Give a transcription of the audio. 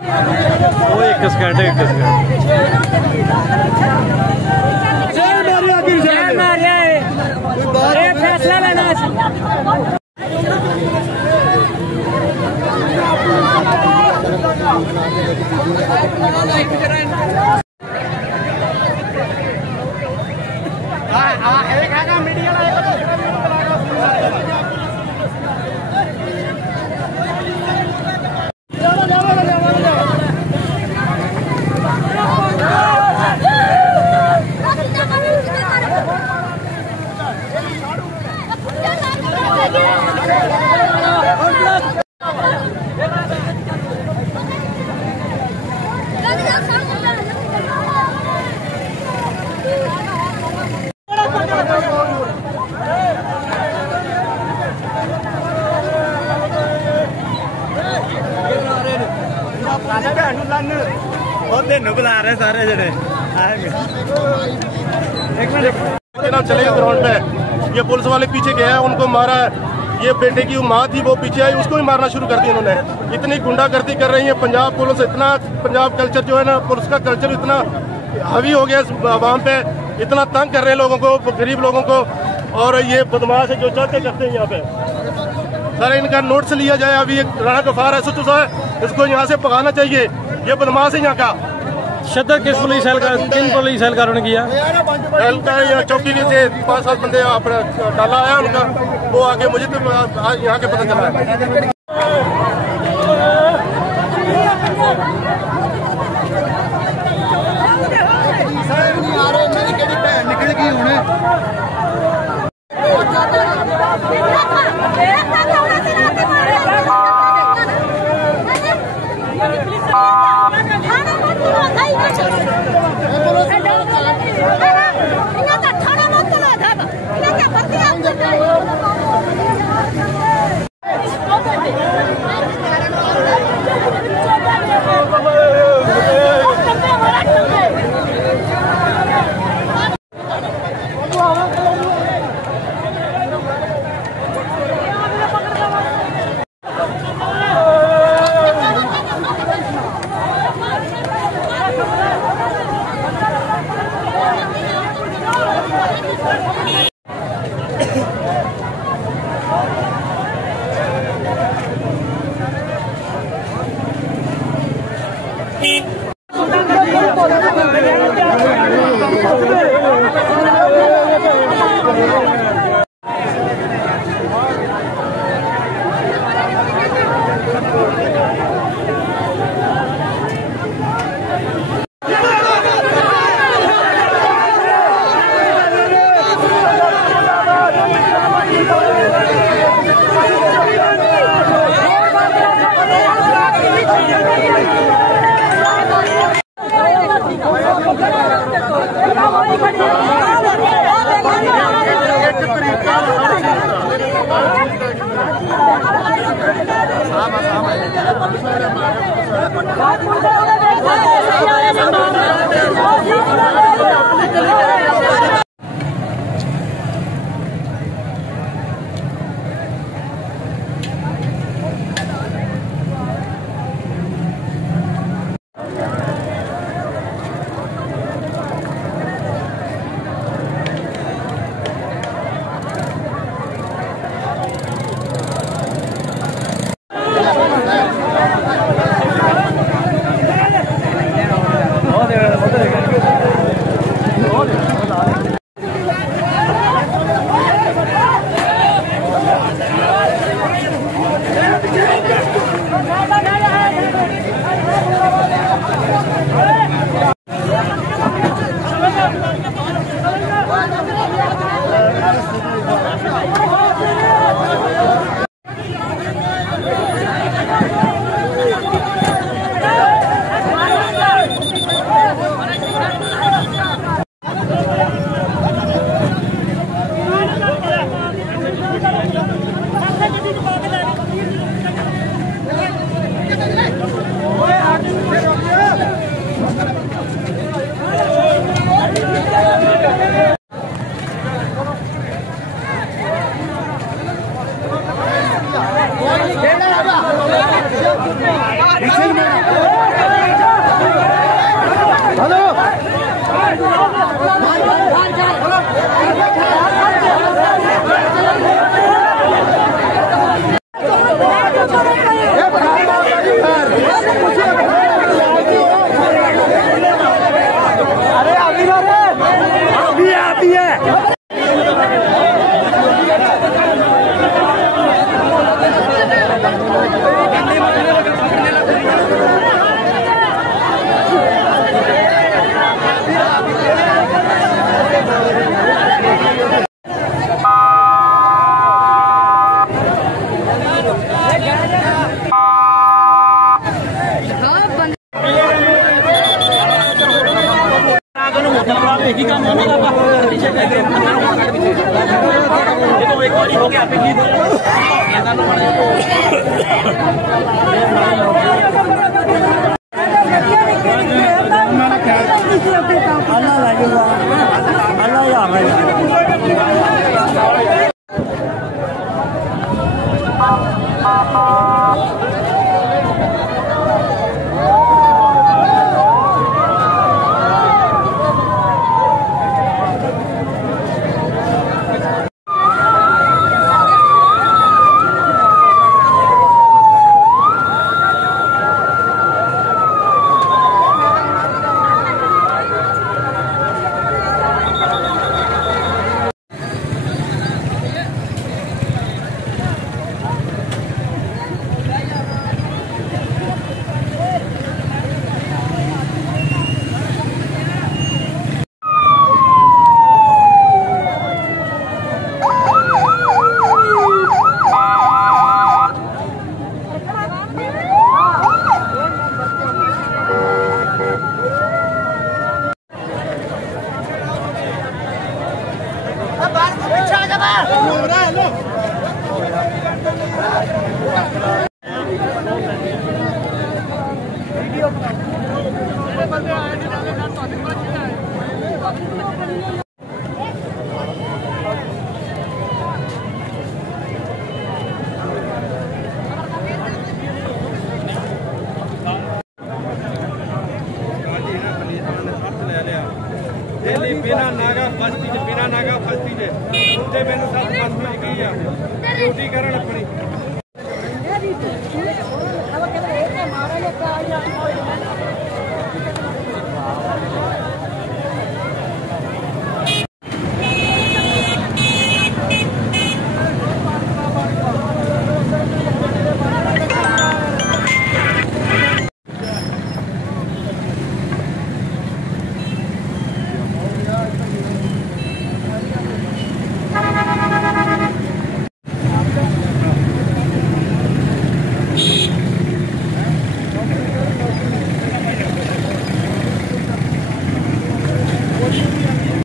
वो एक स्कैट है, फैसला लेना बुला रहे सारे जने चले ग्राउंड पे, ये पुलिस वाले पीछे गए हैं, उनको मारा है। ये बेटे की माँ थी, वो पीछे आई, उसको भी मारना शुरू कर दिया इन्होंने। इतनी गुंडागर्दी कर रही है पंजाब पुलिस, इतना पंजाब कल्चर जो है ना, पुलिस का कल्चर इतना हावी हो गया आवाम पे, इतना तंग कर रहे हैं लोगों को, गरीब लोगों को। और ये बदमाश है जो चाहते करते हैं यहाँ पे। सर इनका नोट्स लिया जाए। अभी एक राणा गफार है, इसको यहाँ से भगाना चाहिए। ये बदमाश है यहाँ का। शदर किस पुलिस एहलकार, किन पुलिस एहलकारों ने किया? चौकी से 5-7 बंदे अपना डाला है उनका, वो आगे मुझे तो यहाँ के पता चला है। निकल गई एक ही काम होगा तो एक बार हो गया बिना नागा फस्ती जे मैंने साथ मस्ती की ड्यूटी करन